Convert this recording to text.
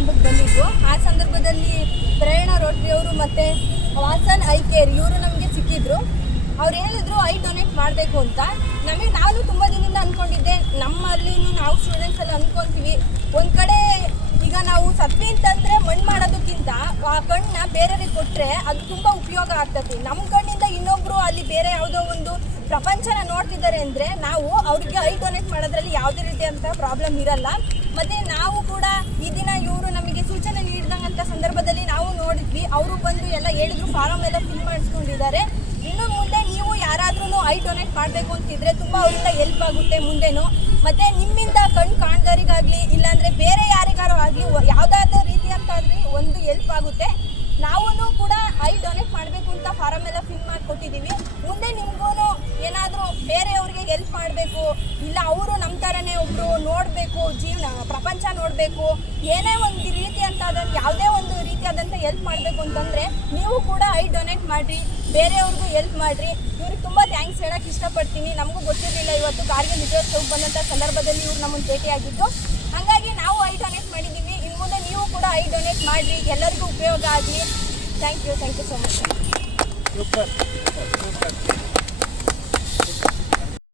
ಸಮಾರಂಭಕ್ಕೆ ಬಂದಿದ್ವು. ಆ ಸಂದರ್ಭದಲ್ಲಿ ಪ್ರೇರಣಾ ರೋಟ್ರಿ ಅವರು ಮತ್ತು ವಾಸನ್ ಐ ಕೇರ್ ಇವರು ನಮಗೆ ಸಿಕ್ಕಿದ್ರು. ಅವ್ರು ಹೇಳಿದ್ರು ಐ ಡೊನೇಟ್ ಮಾಡಬೇಕು ಅಂತ. ನಾನು ತುಂಬ ದಿನದಿಂದ ಅಂದ್ಕೊಂಡಿದ್ದೆ, ನಮ್ಮಲ್ಲಿ ನಾವು ಸ್ಟೂಡೆಂಟ್ಸ್ ಎಲ್ಲ ಅಂದ್ಕೊತೀವಿ, ಒಂದು ಕಡೆ ಈಗ ನಾವು ಸತ್ವಿ ಅಂತಂದರೆ ಮಣ್ಣು ಮಾಡೋದಕ್ಕಿಂತ ಆ ಕಣ್ಣನ್ನ ಬೇರೆಯವ್ರಿಗೆ ಕೊಟ್ಟರೆ ಅದು ತುಂಬ ಉಪಯೋಗ ಆಗ್ತದೆ. ನಮ್ಮ ಕಣ್ಣಿಂದ ಇನ್ನೊಬ್ಬರು ಅಲ್ಲಿ ಬೇರೆ ಯಾವುದೋ ಒಂದು ಪ್ರಪಂಚನ ನೋಡ್ತಿದ್ದಾರೆ ಅಂದರೆ ನಾವು ಅವ್ರಿಗೆ ಐ ಡೊನೇಟ್ ಮಾಡೋದ್ರಲ್ಲಿ ಯಾವುದೇ ರೀತಿಯಂಥ ಪ್ರಾಬ್ಲಮ್ ಇರಲ್ಲ. ಮತ್ತು ನಾವು ಕೂಡ ಈ ದಿನ ಇವರು ನಮಗೆ ಸೂಚನೆ ನೀಡಿದಂಥ ಸಂದರ್ಭದಲ್ಲಿ ನಾವು ನೋಡಿದ್ವಿ. ಅವರು ಬಂದು ಎಲ್ಲ ಹೇಳಿದ್ರು, ಫಾರಮ್ ಎಲ್ಲ ಫಿಲ್ ಮಾಡಿಸ್ಕೊಂಡಿದ್ದಾರೆ. ಇನ್ನು ಮುಂದೆ ನೀವು ಯಾರಾದ್ರೂ ಐ ಡೊನೇಟ್ ಮಾಡಬೇಕು ಅಂತಿದ್ರೆ ತುಂಬ ಅವರಿಂದ ಹೆಲ್ಪ್ ಆಗುತ್ತೆ ಮುಂದೆನೂ. ಮತ್ತು ನಿಮ್ಮಿಂದ ಕಣ್ಣು ಕಾಣ್ದವರಿಗಾಗಲಿ ಇಲ್ಲಾಂದರೆ ಬೇರೆ ಯಾರಿಗಾರು ಆಗಲಿ ಯಾವುದಾದ್ರೂ ರೀತಿಯಂತಾದ್ರೂ ಒಂದು ಹೆಲ್ಪ್ ಆಗುತ್ತೆ. ನಾವು ಕೂಡ ಐ ಡೊನೇಟ್ ಮಾಡಬೇಕು ಅಂತ ಫಾರಮ್ ಎಲ್ಲ ಫಿಲ್ ಮಾಡಿ ಕೊಟ್ಟಿದ್ದೀವಿ. ಮುಂದೆ ನಿಮಗೂ ಏನಾದರೂ ಬೇರೆಯವ್ರಿಗೆ ಹೆಲ್ಪ್ ಮಾಡಬೇಕು, ಇಲ್ಲ ಅವರು ನಮ್ಮ ಥರನೇ ಒಬ್ಬರು ನೋಡಬೇಕು, ಪ್ರಪಂಚ ನೋಡಬೇಕು, ಏನೇ ಒಂದು ರೀತಿಯಂತಾದಂಥ ಯಾವುದೇ ಒಂದು ರೀತಿಯಾದಂಥ ಹೆಲ್ಪ್ ಮಾಡಬೇಕು ಅಂತಂದರೆ ನೀವು ಕೂಡ ಐ ಡೊನೇಟ್ ಮಾಡಿರಿ, ಬೇರೆಯವ್ರಿಗೂ ಹೆಲ್ಪ್ ಮಾಡಿರಿ. ಇವ್ರಿಗೆ ತುಂಬ ಥ್ಯಾಂಕ್ಸ್ ಹೇಳೋಕ್ಕೆ ಇಷ್ಟಪಡ್ತೀನಿ. ನಮಗೂ ಗೊತ್ತಿರಲಿಲ್ಲ, ಇವತ್ತು ಕಾರ್ಗಿಲ್ ವಿಜಯೋತ್ಸವಕ್ಕೆ ಬಂದಂಥ ಸಂದರ್ಭದಲ್ಲಿ ಇವ್ರು ನಮ್ಮನ್ನು ಭೇಟಿಯಾಗಿದ್ದು. ಹಾಗಾಗಿ ನಾವು ಐ ಡೊನೇಟ್ ಮಾಡಿದ್ದೀವಿ. ಇನ್ನು ಮುಂದೆ ನೀವು ಕೂಡ ಐ ಡೊನೇಟ್ ಮಾಡಿರಿ, ಎಲ್ಲರಿಗೂ ಉಪಯೋಗ ಆಗಲಿ. Thank you so much.